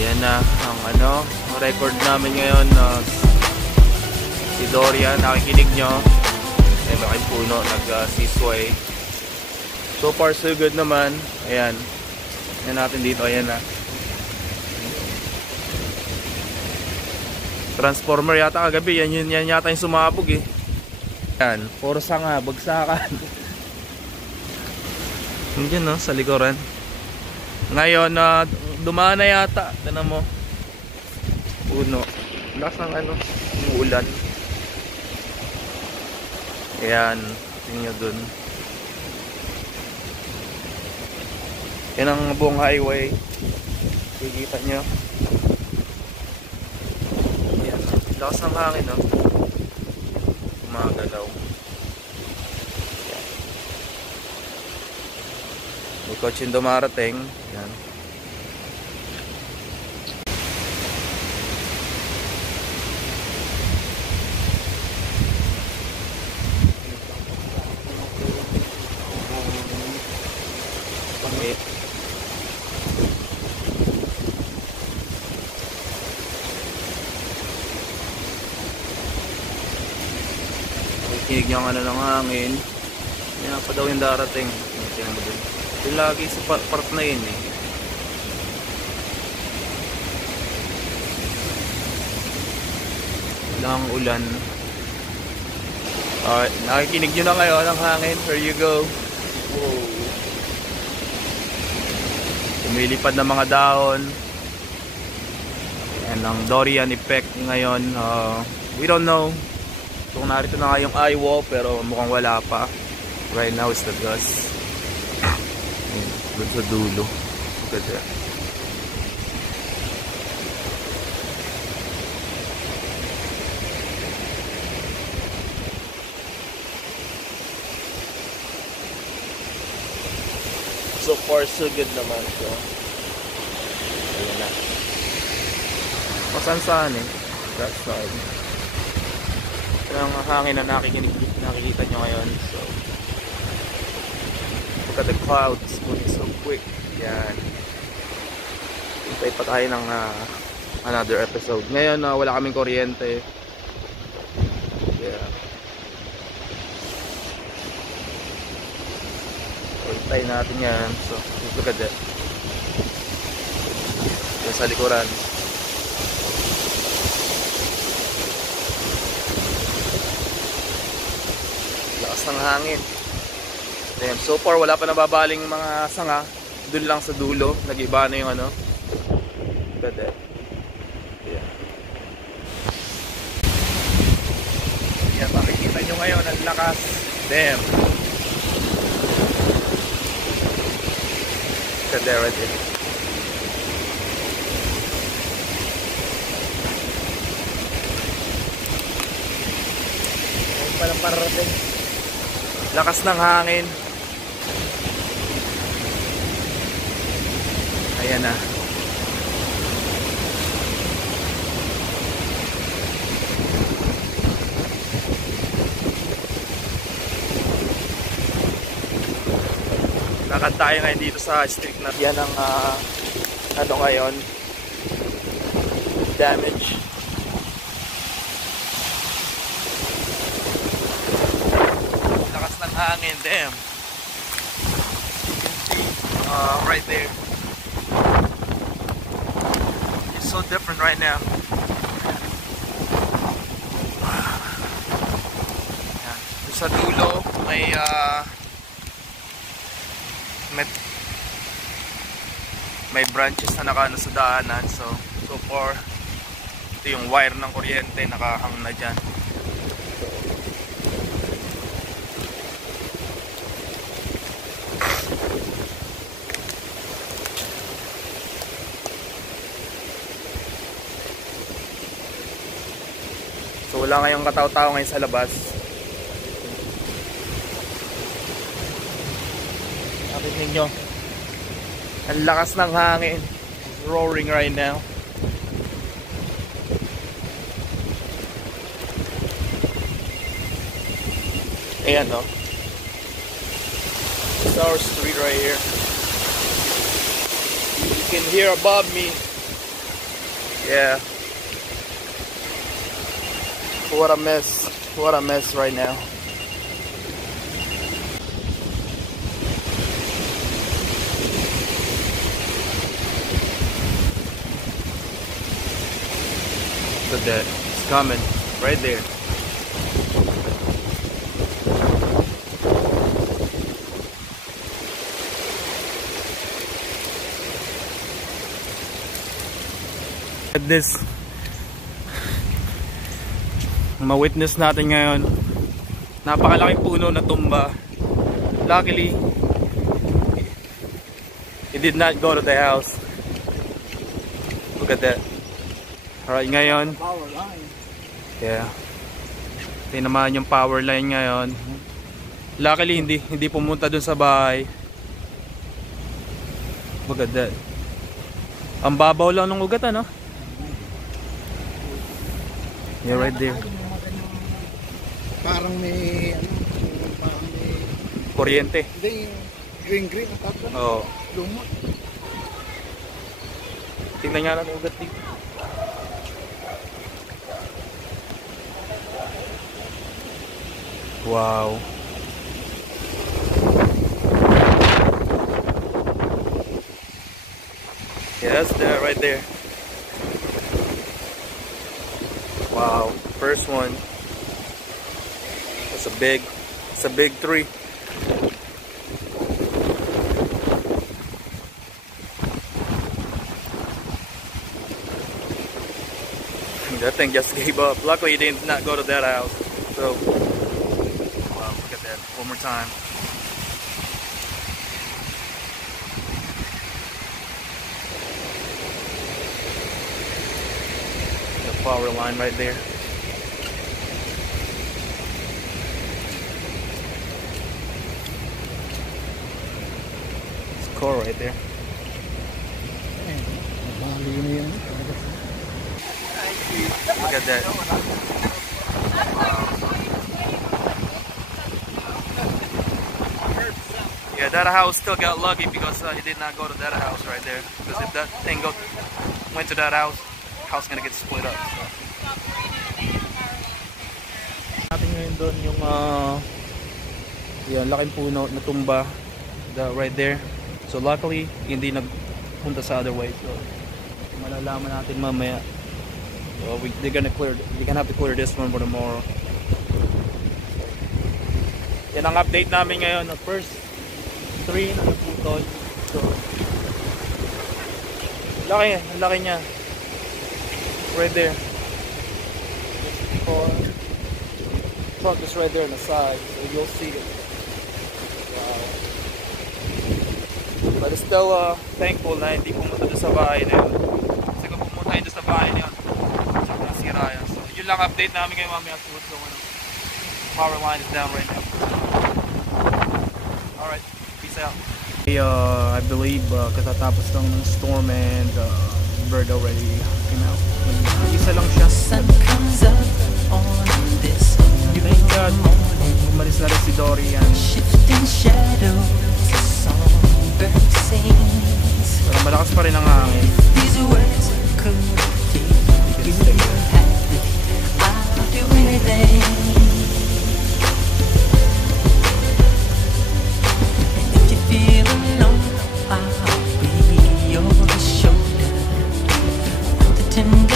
Ayan na ang record namin ngayon. Si Dorian, nakikinig nyo. May malaking puno, nag-seasway. So far so good naman. Ayan. Ayan natin dito, ayan na. Transformer yata kagabi, yan yata yung sumabog eh. Ayan, puro sanga, bagsakan. Diyan no, sa likuran. Ngayon, dumaan na yata. Tignan mo. Puno. Lakas ng umuulan. Ayan, tingnan nyo dun. Yan ang buong highway. Kikita nyo. Ayan, lakas ng hangin no. Gumagalaw. May kotse dumarating. Yan. Kinig niya ang ng hangin. Yan pa daw yung darating. Tingnan mo dun. Yung lagi sa part na yun eh. Walang ulan. Alright, nakikinig nyo na ngayon ang hangin. Here you go. Whoa. Lumilipad na mga dahon. Yan ang Dorian effect ngayon. We don't know kung narito na nga yung eye wall, pero mukhang wala pa. Right now is the dust. Doon sa dulo. Look at that. So far so good naman. So ayun na. Masansaan eh. That side. Ang hangin na nakikita nyo ngayon. So look at the clouds moving so quick. Yan. Hintay pa tayo ng another episode. Ngayon wala kaming kuryente. Yeah. Hintay natin yan. So look at that. Yan sa likuran. Lakas ng hangin. Damn, so far wala pa nababaling mga sanga. Doon lang sa dulo, nag-iba na yung ganda. Yeah. Yan, makikita nyo ngayon ang lakas. Damn. Ganda right there. Ayun palang parating. Lakas ng hangin. Ayan na. Lakad tayo ngayon dito sa street na yan ang ngayon damage. Lakas ng hangin, damn. Right there. It's so different right now. Sa dulo may branches na nakaano sa daanan. So far ito yung wire ng kuryente nakahang na dyan. So wala ngayong katao-tao ngayon sa labas. Nakita ninyo ang lakas ng hangin. It's roaring right now. Ayan no. It's our street right here. You can hear above me Yeah. What a mess. What a mess right now. Look at that. It's coming. Right there. At this, ma-witness natin ngayon, napakalaking puno na tumba. Luckily, it did not go to the house. Look at that. Alright, ngayon, Power line. yeah, tinamaan yung power line ngayon. Luckily, hindi pumunta dun sa bahay. Look at that. Ang babaw lang ng ugat, ano? Yeah, right there. Parang may parang may Kuryente. hindi green ang tatlo. Oo. Lumot. Tingnan nga natin ugat dito. Wow. Yeah, that's that right there. Wow, first one. It's a big tree. That thing just gave up. Luckily, it did not go to that house. So, wow, look at that. One more time. The power line right there. It's core right there. Look at that. Wow. Yeah, that house still got lucky because it did not go to that house right there. Because if that thing went to that house gonna get split up. So. Natin ngayon doon yung yan, laking puno na tumba right there. So luckily hindi nagpunta sa other way. So malalaman natin mamaya. Well, they're gonna have to clear this one for tomorrow. Yan ang update namin ngayon. The first 3 na naputol. So laki niya. Right there. 4 truck is right there on the side, so you'll see it. Wow. But it's still thankful na hindi pumunta doon sa bahay na yun. Kasi kung pumunta yun doon sa bahay na yun, so nasira yan. So yun lang update namin ngayon mamaya to what's going on. Power line is down right now. Alright, peace out. I believe katatapos lang ng storm and bird already came out. Isa lang siya. Thank God. Umalis na rin si Dorian. Pero malakas pa rin ang hangin. I'll be your shoulder, the tender